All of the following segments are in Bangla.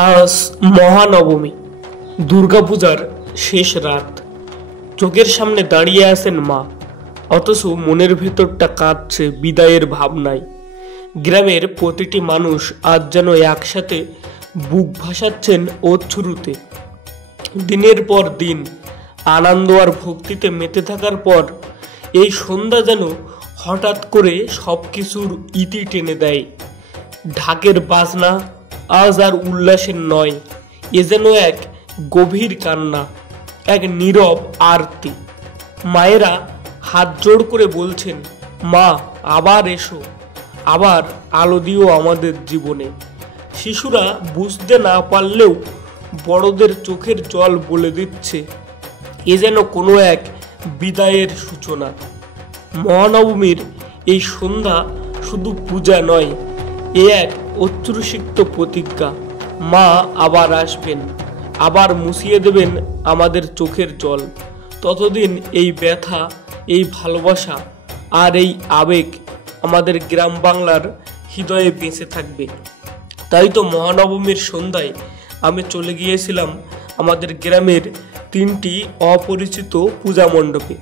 আজ মহানবমী, দুর্গাপূজার শেষ রাত। চোখের সামনে দাঁড়িয়ে আছেন মা, অথচ মনের ভেতরটা কাঁদছে বিদায়ের ভাবনায়। গ্রামের প্রতিটি মানুষ আজ যেন একসাথে বুক ভাসাচ্ছেন অশ্রুতে। দিনের পর দিন আনন্দ আর ভক্তিতে মেতে থাকার পর এই সন্ধ্যা যেন হঠাৎ করে সব কিছুর ইতি টেনে দেয়। ঢাকের বাজনা আজ আর উল্লাসের নয়, এ যেন এক গভীর কান্না, এক নীরব আরতি। মায়েরা হাত জোড় করে বলছেন, মা আবার এসো, আবার আলো দিও আমাদের জীবনে। শিশুরা বুঝতে না পারলেও বড়দের চোখের জল বলে দিচ্ছে এ যেন কোনো এক বিদায়ের সূচনা। মহানবমীর এই সন্ধ্যা শুধু পূজা নয়, এ এক অশ্রুসিক্ত প্রতিজ্ঞা। মা আবার আসবেন, আবার মুছিয়ে দেবেন আমাদের চোখের জল। ততদিন এই ব্যথা, এই ভালোবাসা আর এই আবেগ আমাদের গ্রাম বাংলার হৃদয়ে বেঁচে থাকবে। তাই তো মহানবমীর সন্ধ্যায় আমি চলে গিয়েছিলাম আমাদের গ্রামের 3টি অপরিচিত পূজা মণ্ডপে।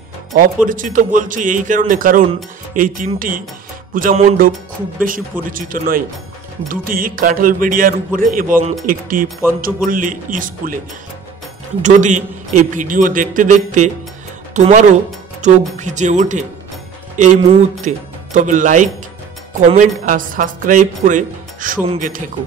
অপরিচিত বলছি এই কারণে, কারণ এই 3টি পূজা মণ্ডপ খুব বেশি পরিচিত নয়। 2টি কাঁঠালবেড়িয়ার উপরে এবং একটি পঞ্চপল্লী স্কুলে। যদি এই ভিডিও দেখতে দেখতে তোমারও চোখ ভিজে ওঠে এই মুহূর্তে, তবে লাইক, কমেন্ট আর সাবস্ক্রাইব করে সঙ্গে থেকো।